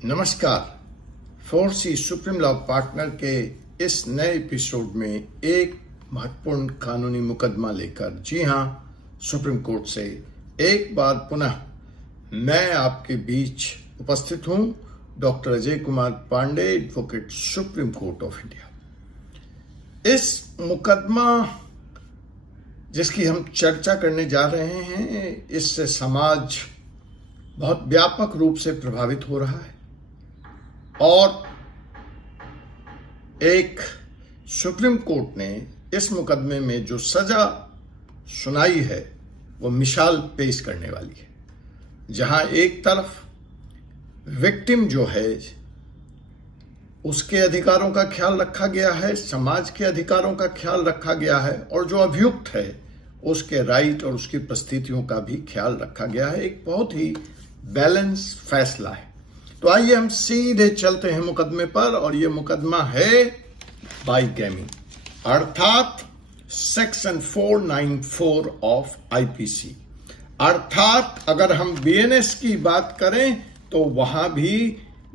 नमस्कार। 4C supreme law partner के इस नए एपिसोड में एक महत्वपूर्ण कानूनी मुकदमा लेकर जी हां, सुप्रीम कोर्ट से एक बार पुनः मैं आपके बीच उपस्थित हूं, doctor Ajay Kumar Pandey, advocate, supreme court of India. इस मुकदमा जिसकी हम चर्चा करने जा रहे हैं, इससे समाज बहुत व्यापक रूप से प्रभावित हो रहा है और एक सुप्रीम कोर्ट ने इस मुकदमे में जो सजा सुनाई है वो मिसाल पेश करने वाली है, जहां एक तरफ विक्टिम जो है उसके अधिकारों का ख्याल रखा गया है, समाज के अधिकारों का ख्याल रखा गया है और जो अभियुक्त है उसके राइट और उसकी परिस्थितियों का भी ख्याल रखा गया है। एक बहुत ही बैलेंस फैसला है। तो आइए हम सीधे चलते हैं मुकदमे पर, और यह मुकदमा है बाइगैमी अर्थात सेक्शन 494 ऑफ आईपीसी। अर्थात अगर हम बीएनएस की बात करें तो वहां भी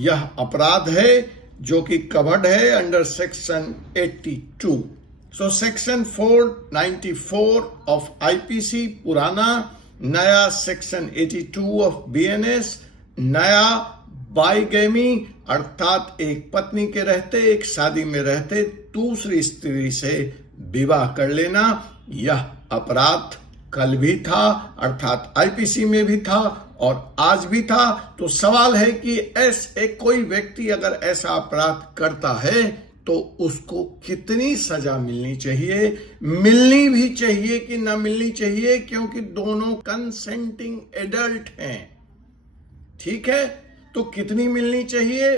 यह अपराध है जो कि कवर्ड है under section 82। So section 494 of IPC पुराना, नया सेक्शन 82 ऑफ बीएनएस, नया बाइगैमी अर्थात एक पत्नी के रहते, एक शादी में रहते दूसरी स्त्री से विवाह कर लेना। यह अपराध कल भी था अर्थात आईपीसी में भी था और आज भी था। तो सवाल है कि ऐसे कोई व्यक्ति अगर ऐसा अपराध करता है तो उसको कितनी सजा मिलनी चाहिए, मिलनी भी चाहिए कि ना मिलनी चाहिए, क्योंकि दोनों कंसेंटिंग एडल्ट हैं। ठीक है, तो कितनी मिलनी चाहिए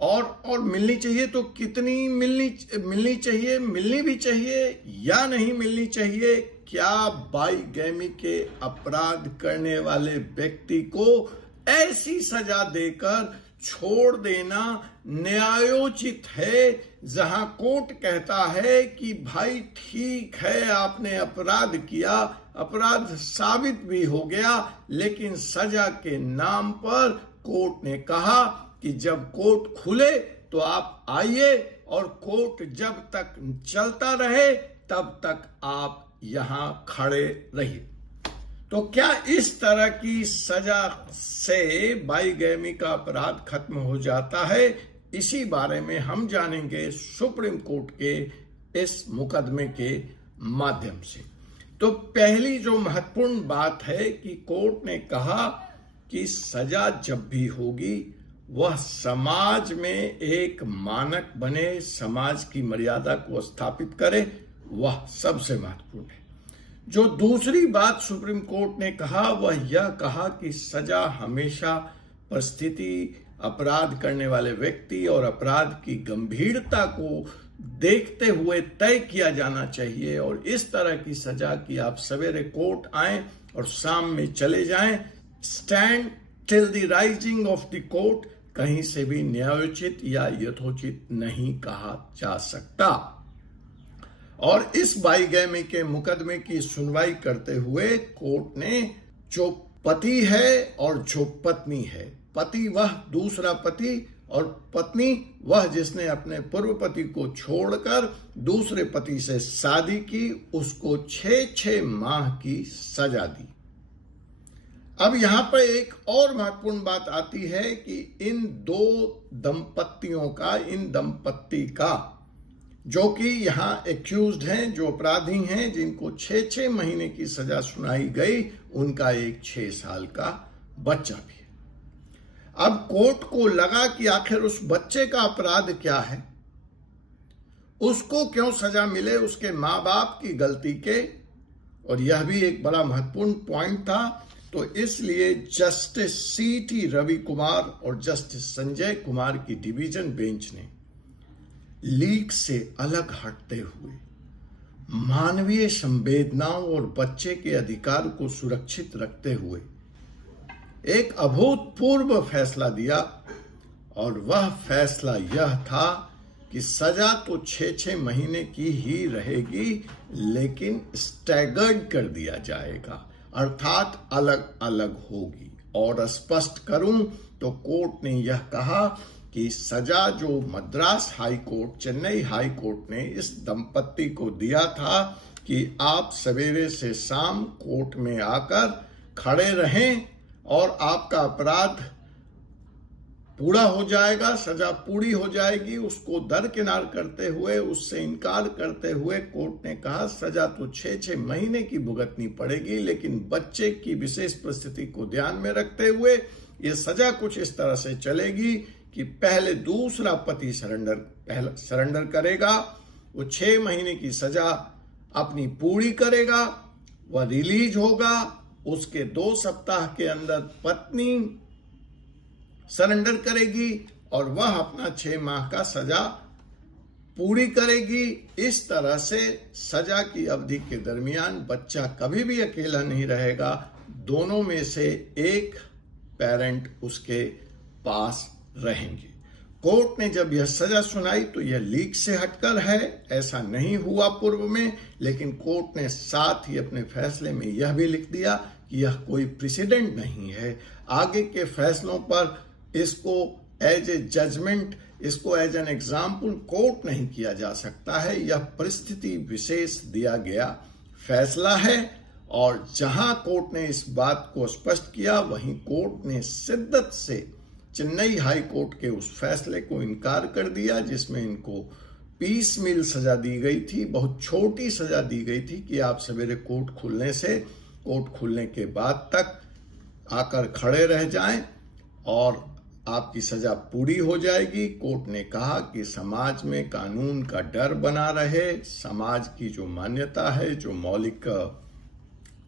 और मिलनी चाहिए तो कितनी मिलनी चाहिए, मिलनी भी चाहिए या नहीं मिलनी चाहिए। क्या बाइगैमी के अपराध करने वाले व्यक्ति को ऐसी सजा देकर छोड़ देना न्यायोचित है, जहां कोर्ट कहता है कि भाई ठीक है, आपने अपराध किया, अपराध साबित भी हो गया, लेकिन सजा के नाम पर कोर्ट ने कहा कि जब कोर्ट खुले तो आप आइए और कोर्ट जब तक चलता रहे तब तक आप यहां खड़े रहिए। तो क्या इस तरह की सजा से बाइगैमी का अपराध खत्म हो जाता है? इसी बारे में हम जानेंगे सुप्रीम कोर्ट के इस मुकदमे के माध्यम से। तो पहली जो महत्वपूर्ण बात है कि कोर्ट ने कहा कि सजा जब भी होगी वह समाज में एक मानक बने, समाज की मर्यादा को स्थापित करे, वह सबसे महत्वपूर्ण है। जो दूसरी बात सुप्रीम कोर्ट ने कहा वह यह कहा कि सजा हमेशा परिस्थिति, अपराध करने वाले व्यक्ति और अपराध की गंभीरता को देखते हुए तय किया जाना चाहिए। और इस तरह की सजा कि आप सवेरे कोर्ट आए और शाम में चले जाएं, stand till the rising of the court, कहीं से भी न्यायोचित या यथोचित नहीं कहा जा सकता। और इस बाइगैमी के मुकदमे की सुनवाई करते हुए कोर्ट ने जो पति है और जो पत्नी है, पति वह दूसरा पति और पत्नी वह जिसने अपने पूर्व पति को छोड़कर दूसरे पति से शादी की, उसको 6 माह की सजा दी। अब यहां पर एक और महत्वपूर्ण बात आती है कि इन दो दंपत्तियों का, इन दंपत्ति का जो कि यहां एक्यूज्ड हैं, जो अपराधी हैं, जिनको 6 महीने की सजा सुनाई गई, उनका एक 6 साल का बच्चा भी है। अब कोर्ट को लगा कि आखिर उस बच्चे का अपराध क्या है, उसको क्यों सजा मिले उसके मां बाप की गलती के, और यह भी एक बड़ा महत्वपूर्ण पॉइंट था। तो इसलिए जस्टिस सीटी रवि कुमार और जस्टिस संजय कुमार की डिवीजन बेंच ने लीग से अलग हटते हुए मानवीय संवेदनाओं और बच्चे के अधिकार को सुरक्षित रखते हुए एक अभूतपूर्व फैसला दिया। और वह फैसला यह था कि सजा तो 6 महीने की ही रहेगी, लेकिन स्टैगर्ड कर दिया जाएगा, अर्थात अलग अलग होगी। और स्पष्ट करूं तो कोर्ट ने यह कहा कि सजा जो Madras high court, Chennai high court ने इस दंपत्ति को दिया था कि आप सवेरे से शाम कोर्ट में आकर खड़े रहें और आपका अपराध पूरा हो जाएगा, सजा पूरी हो जाएगी, उसको दरकिनार करते हुए, उससे इनकार करते हुए कोर्ट ने कहा सजा तो 6-6 महीने की भुगतनी पड़ेगी, लेकिन बच्चे की विशेष परिस्थिति को ध्यान में रखते हुए ये सजा कुछ इस तरह से चलेगी कि पहले दूसरा पति सरेंडर करेगा, वो 6 महीने की सजा अपनी पूरी करेगा, वह रिलीज होगा, उसके 2 सप्ताह के अंदर पत्नी सरेंडर करेगी और वह अपना 6 माह का सजा पूरी करेगी। इस तरह से सजा की अवधि के दरमियान बच्चा कभी भी अकेला नहीं रहेगा, दोनों में से एक पेरेंट उसके पास रहेंगे। कोर्ट ने जब यह सजा सुनाई तो यह लीक से हटकर है, ऐसा नहीं हुआ पूर्व में, लेकिन कोर्ट ने साथ ही अपने फैसले में यह भी लिख दिया कि यह कोई प्रेसिडेंट नहीं है। आगे के फैसलों पर इसको एज ए जजमेंट, इसको एज एन एग्जाम्पल कोर्ट नहीं किया जा सकता है। यह परिस्थिति विशेष दिया गया फैसला है और जहां कोर्ट ने इस बात को स्पष्ट किया, वहीं कोर्ट ने शिद्दत से चेन्नई हाई कोर्ट के उस फैसले को इनकार कर दिया जिसमें इनको पीस मील सजा दी गई थी, बहुत छोटी सजा दी गई थी कि आप सवेरे कोर्ट खुलने से कोर्ट खुलने के बाद तक आकर खड़े रह जाएं और आपकी सजा पूरी हो जाएगी। कोर्ट ने कहा कि समाज में कानून का डर बना रहे, समाज की जो मान्यता है, जो मौलिक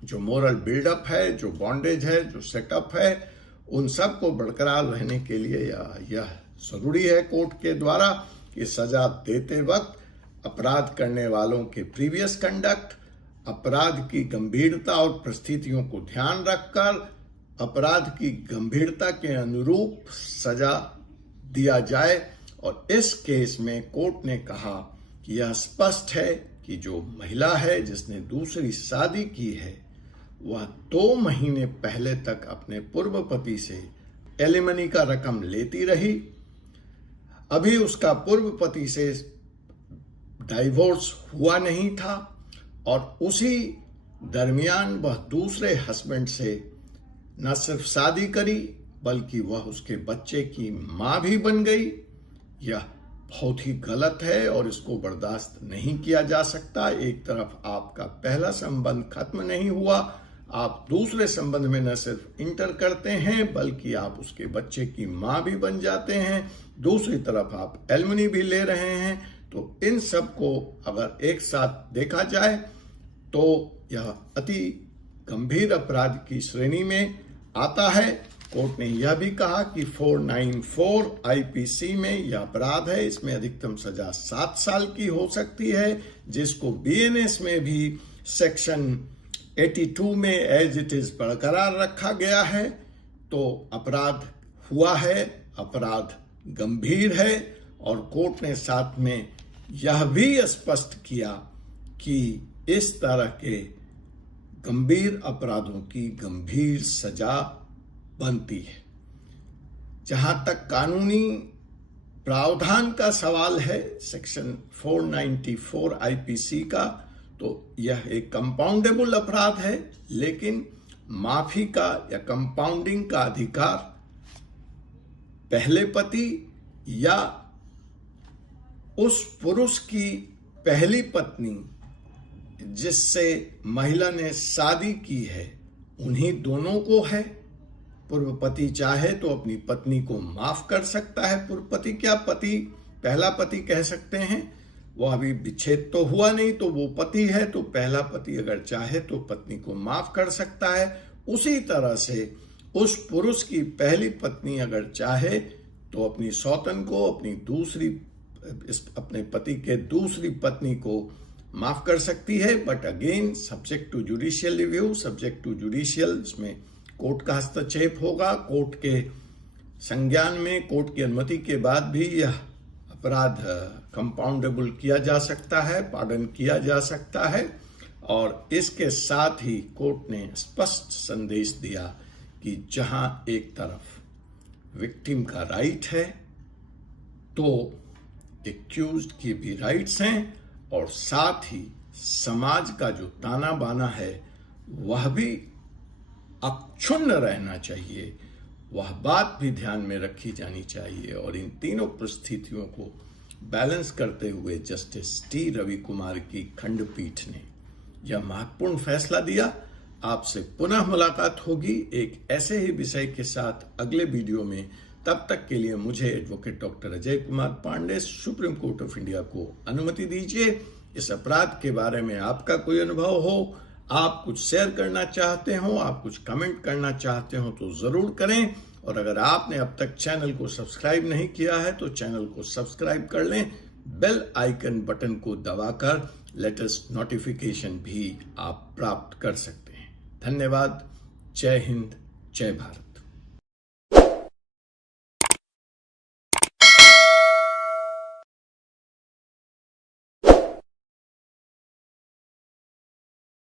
जो मोरल बिल्डअप है, जो बॉन्डेज है, जो सेटअप है, उन सब को बरकरार रहने के लिए यह जरूरी है कोर्ट के द्वारा कि सजा देते वक्त अपराध करने वालों के प्रीवियस कंडक्ट, अपराध की गंभीरता और परिस्थितियों को ध्यान रखकर अपराध की गंभीरता के अनुरूप सजा दिया जाए। और इस केस में कोर्ट ने कहा कि यह स्पष्ट है कि जो महिला है जिसने दूसरी शादी की है, वह 2 महीने पहले तक अपने पूर्व पति से एलिमनी का रकम लेती रही। अभी उसका पूर्व पति से डाइवोर्स हुआ नहीं था और उसी दरमियान वह दूसरे हस्बैंड से न सिर्फ शादी करी बल्कि वह उसके बच्चे की मां भी बन गई। यह बहुत ही गलत है और इसको बर्दाश्त नहीं किया जा सकता। एक तरफ आपका पहला संबंध खत्म नहीं हुआ, आप दूसरे संबंध में न सिर्फ इंटर करते हैं बल्कि आप उसके बच्चे की मां भी बन जाते हैं, दूसरी तरफ आप एलिमनी भी ले रहे हैं। तो इन सब को अगर एक साथ देखा जाए तो यह अति गंभीर अपराध की श्रेणी में आता है। कोर्ट ने यह भी कहा कि 494 आईपीसी में यह अपराध है, इसमें अधिकतम सजा 7 साल की हो सकती है, जिसको बीएनएस में भी सेक्शन 82 में एज इट इज बरकरार रखा गया है। तो अपराध हुआ है, अपराध गंभीर है और कोर्ट ने साथ में यह भी स्पष्ट किया कि इस तरह के गंभीर अपराधों की गंभीर सजा बनती है। जहां तक कानूनी प्रावधान का सवाल है सेक्शन 494 आईपीसी का, तो यह एक कंपाउंडेबल अपराध है, लेकिन माफी का या कंपाउंडिंग का अधिकार पहले पति या उस पुरुष की पहली पत्नी जिससे महिला ने शादी की है, उन्हीं दोनों को है। पूर्व पति चाहे तो अपनी पत्नी को माफ कर सकता है। पूर्व पति क्या, पति पहला पति कह सकते हैं, वो अभी विच्छेद तो हुआ नहीं, तो वो पति है, तो पहला पति अगर चाहे तो पत्नी को माफ कर सकता है। उसी तरह से उस पुरुष की पहली पत्नी अगर चाहे तो अपनी सौतन को, अपने पति के दूसरी पत्नी को माफ कर सकती है। But again subject to judicial review, subject to judicial, इसमें कोर्ट का हस्तक्षेप होगा। कोर्ट के संज्ञान में, कोर्ट की अनुमति के बाद भी यह अपराध कंपाउंडेबल किया जा सकता है, पार्डन किया जा सकता है। और इसके साथ ही कोर्ट ने स्पष्ट संदेश दिया कि जहां एक तरफ विक्टिम का राइट है तो एक्यूज्ड की भी राइट्स हैं, और साथ ही समाज का जो ताना बाना है वह भी अक्षुण्ण रहना चाहिए, वह बात भी ध्यान में रखी जानी चाहिए। और इन तीनों परिस्थितियों को बैलेंस करते हुए जस्टिस टी रवि कुमार की खंडपीठ ने यह महत्वपूर्ण फैसला दिया। आपसे पुनः मुलाकात होगी एक ऐसे ही विषय के साथ अगले वीडियो में। तब तक के लिए मुझे advocate doctor Ajay Kumar Pandey supreme court of India को अनुमति दीजिए। इस अपराध के बारे में आपका कोई अनुभव हो, आप कुछ शेयर करना चाहते हो, आप कुछ कमेंट करना चाहते हो तो जरूर करें। और अगर आपने अब तक चैनल को सब्सक्राइब नहीं किया है तो चैनल को सब्सक्राइब कर लें, बेल आइकन बटन को दबाकर लेटेस्ट नोटिफिकेशन भी आप प्राप्त कर सकते हैं। धन्यवाद। जय हिंद, जय भारत।